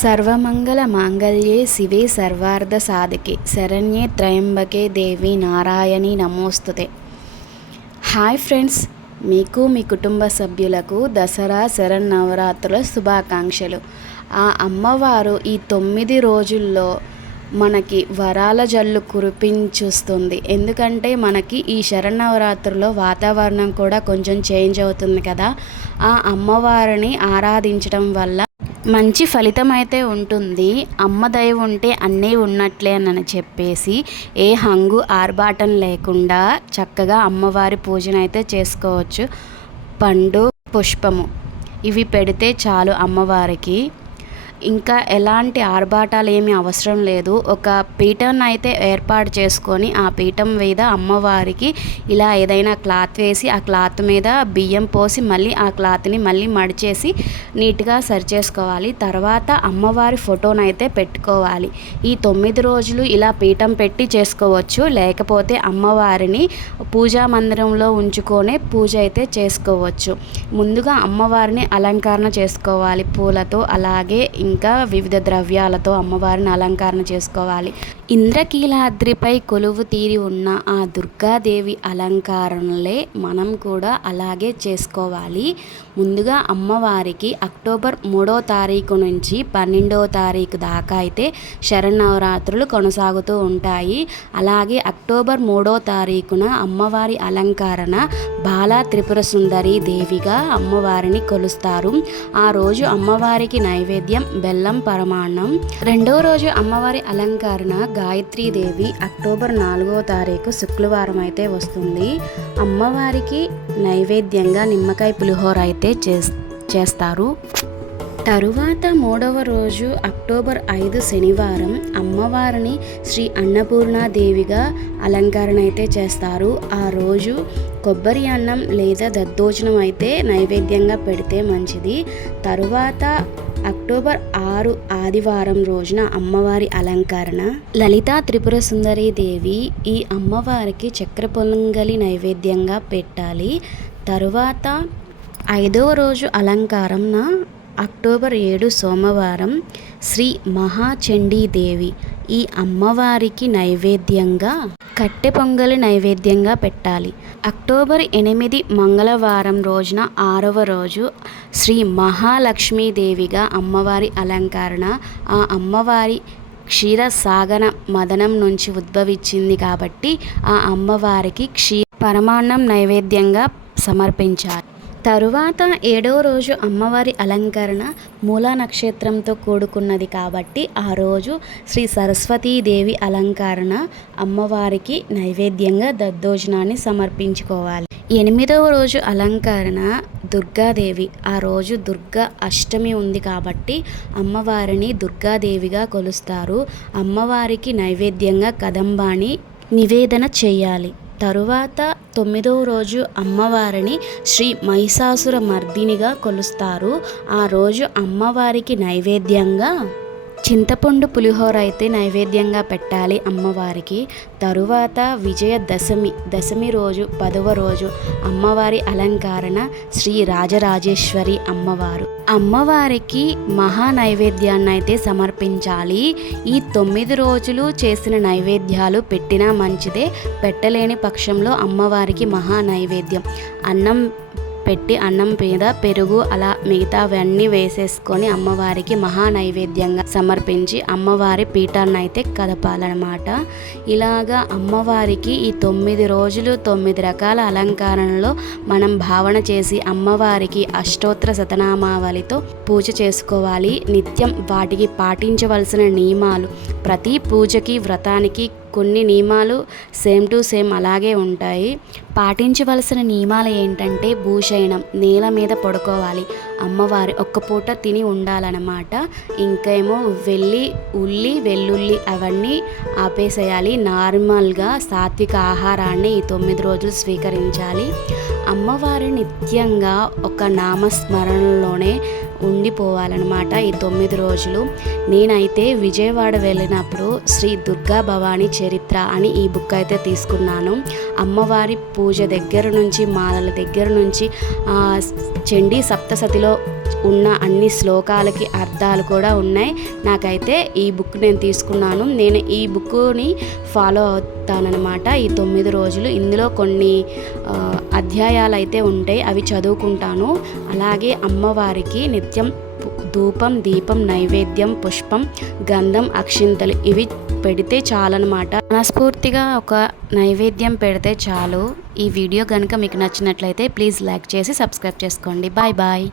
సర్వమంగళ మాంగళ్యే శివే సర్వార్థ సాధకే శరణ్యే త్రయంబకే దేవి నారాయణి నమోస్తుతే. హాయ్ ఫ్రెండ్స్ మీకు మీ కుటుంబ సభ్యులకు దసరా శరన్నవరాత్రుల శుభాకాంక్షలు. ఆ అమ్మవారు ఈ తొమ్మిది రోజుల్లో మనకి వరాల జల్లు కురిపించుస్తుంది. ఎందుకంటే మనకి ఈ శరణవరాత్రిలో వాతావరణం కూడా కొంచెం చేంజ్ అవుతుంది కదా. ఆ అమ్మవారిని ఆరాధించడం వల్ల మంచి ఫలితం అయితే ఉంటుంది. అమ్మ దయ ఉంటే అన్నీ ఉన్నట్లే అని చెప్పేసి ఏ హంగు ఆర్భాటం లేకుండా చక్కగా అమ్మవారి పూజనైతే అయితే చేసుకోవచ్చు. పండు పుష్పము. ఇవి పెడితే చాలు అమ్మవారికి. ఇంకా ఎలాంటి ఆర్భాటాలు ఏమీ అవసరం లేదు. ఒక పీఠం అయితే ఏర్పాటు చేసుకొని ఆ పీఠం మీద అమ్మవారికి ఇలా ఏదైనా క్లాత్ వేసి ఆ క్లాత్ మీద బియ్యం పోసి మళ్ళీ ఆ క్లాత్ని మళ్ళీ మడిచేసి నీట్గా సరి చేసుకోవాలి. తర్వాత అమ్మవారి ఫోటోను అయితే పెట్టుకోవాలి. ఈ తొమ్మిది రోజులు ఇలా పీఠం పెట్టి చేసుకోవచ్చు. లేకపోతే అమ్మవారిని పూజా మందిరంలో ఉంచుకొనే పూజ అయితే చేసుకోవచ్చు. ముందుగా అమ్మవారిని అలంకరణ చేసుకోవాలి పూలతో. అలాగే ఇంకా వివిధ ద్రవ్యాలతో అమ్మవారిని అలంకరణ చేసుకోవాలి. ఇంద్రకీలాద్రిపై కొలువు తీరి ఉన్న ఆ దుర్గాదేవి అలంకరణలే మనం కూడా అలాగే చేసుకోవాలి. ముందుగా అమ్మవారికి అక్టోబర్ మూడో తారీఖు నుంచి పన్నెండో తారీఖు దాకా అయితే శరణవరాత్రులు కొనసాగుతూ ఉంటాయి. అలాగే అక్టోబర్ మూడో తారీఖున అమ్మవారి అలంకరణ బాలా త్రిపుర సుందరి దేవిగా అమ్మవారిని కొలుస్తారు. ఆ రోజు అమ్మవారికి నైవేద్యం బెల్లం పరమాన్నం. రెండో రోజు అమ్మవారి అలంకరణ గాయత్రీదేవి అక్టోబర్ నాలుగో తారీఖు శుక్రవారం అయితే వస్తుంది. అమ్మవారికి నైవేద్యంగా నిమ్మకాయ పులిహోర అయితే చే చేస్తారు. తరువాత మూడవ రోజు అక్టోబర్ ఐదు శనివారం అమ్మవారిని శ్రీ అన్నపూర్ణాదేవిగా అలంకరణ అయితే చేస్తారు. ఆ రోజు కొబ్బరి అన్నం లేదా దద్దోజనం అయితే నైవేద్యంగా పెడితే మంచిది. తరువాత అక్టోబర్ ఆరు ఆదివారం రోజున అమ్మవారి అలంకరణ. లలితా త్రిపుర సుందరి దేవి ఈ అమ్మవారికి చక్ర పొంగలి నైవేద్యంగా పెట్టాలి. తరువాత ఐదవ రోజు అలంకారంన అక్టోబర్ ఏడు సోమవారం శ్రీ మహాచండీదేవి ఈ అమ్మవారికి నైవేద్యంగా కట్టె పొంగలి నైవేద్యంగా పెట్టాలి. అక్టోబర్ ఎనిమిది మంగళవారం రోజున ఆరవ రోజు శ్రీ మహాలక్ష్మీదేవిగా అమ్మవారి అలంకరణ ఆ అమ్మవారి క్షీరసాగన మదనం నుంచి ఉద్భవించింది కాబట్టి ఆ అమ్మవారికి క్షీ పరమాన్నం నైవేద్యంగా సమర్పించాలి. తరువాత ఏడవ రోజు అమ్మవారి అలంకరణ మూలా నక్షత్రంతో కూడుకున్నది కాబట్టి ఆ రోజు శ్రీ సరస్వతీదేవి అలంకరణ అమ్మవారికి నైవేద్యంగా దద్దోజనాన్ని సమర్పించుకోవాలి. ఎనిమిదవ రోజు అలంకరణ దుర్గాదేవి. ఆ రోజు దుర్గా అష్టమి ఉంది కాబట్టి అమ్మవారిని దుర్గాదేవిగా కొలుస్తారు. అమ్మవారికి నైవేద్యంగా కదంబాని నివేదన చేయాలి. తరువాత తొమ్మిదవ రోజు అమ్మవారిని శ్రీ మహిషాసుర మర్దినిగా కొలుస్తారు. ఆ రోజు అమ్మవారికి నైవేద్యంగా చింతపండు పులిహోర అయితే నైవేద్యంగా పెట్టాలి అమ్మవారికి. తరువాత విజయ దశమి దశమి రోజు పదవ రోజు అమ్మవారి అలంకరణ శ్రీ రాజరాజేశ్వరి అమ్మవారు. అమ్మవారికి మహా నైవేద్యాన్ని అయితే సమర్పించాలి. ఈ తొమ్మిది రోజులు చేసిన నైవేద్యాలు పెట్టినా మంచిదే. పెట్టలేని పక్షంలో అమ్మవారికి మహా నైవేద్యం. అన్నం పెట్టి అన్నం మీద పెరుగు అలా మిగతావన్నీ వేసేసుకొని అమ్మవారికి మహా నైవేద్యంగా సమర్పించి అమ్మవారి పీఠాన్ని అయితే కదపాలన్నమాట. ఇలాగా అమ్మవారికి ఈ తొమ్మిది రోజులు తొమ్మిది రకాల అలంకరణలో మనం భావన చేసి అమ్మవారికి అష్టోత్తర శతనామావళితో పూజ చేసుకోవాలి. నిత్యం వాటికి పాటించవలసిన నియమాలు ప్రతి పూజకి వ్రతానికి కొన్ని నియమాలు సేమ్ టు సేమ్ అలాగే ఉంటాయి. పాటించవలసిన నియమాలు ఏంటంటే భూషయనం నేల మీద పడుకోవాలి. అమ్మవారి ఒక్క పూట తిని ఉండాలన్నమాట. ఇంకేమో వెళ్ళి ఉల్లి వెల్లుల్లి అవన్నీ ఆపేసేయాలి. నార్మల్గా సాత్విక ఆహారాన్ని ఈ తొమ్మిది రోజులు స్వీకరించాలి. అమ్మవారి నిత్యంగా ఒక నామస్మరణలోనే ఉండిపోవాలన్నమాట ఈ తొమ్మిది రోజులు. నేనైతే విజయవాడ వెళ్ళినప్పుడు శ్రీ దుర్గా భవానీ చరిత్ర అని ఈ బుక్ అయితే తీసుకున్నాను. అమ్మవారి పూజ దగ్గర నుంచి మాలల దగ్గర నుంచి చండీ సప్తసతిలో ఉన్న అన్ని శ్లోకాలకి అర్థాలు కూడా ఉన్నాయి. నాకైతే ఈ బుక్ నేను తీసుకున్నాను. నేను ఈ బుక్ని ఫాలో అవుతాననమాట ఈ తొమ్మిది రోజులు. ఇందులో కొన్ని అధ్యాయాలు అయితే ఉంటాయి. అవి చదువుకుంటాను. అలాగే అమ్మవారికి నిత్యం ధూపం దీపం నైవేద్యం పుష్పం గంధం అక్షింతలు ఇవి పెడితే చాలన్నమాట. మనస్ఫూర్తిగా ఒక నైవేద్యం పెడితే చాలు. ఈ వీడియో కనుక మీకు నచ్చినట్లయితే ప్లీజ్ లైక్ చేసి సబ్స్క్రైబ్ చేసుకోండి. Bye bye.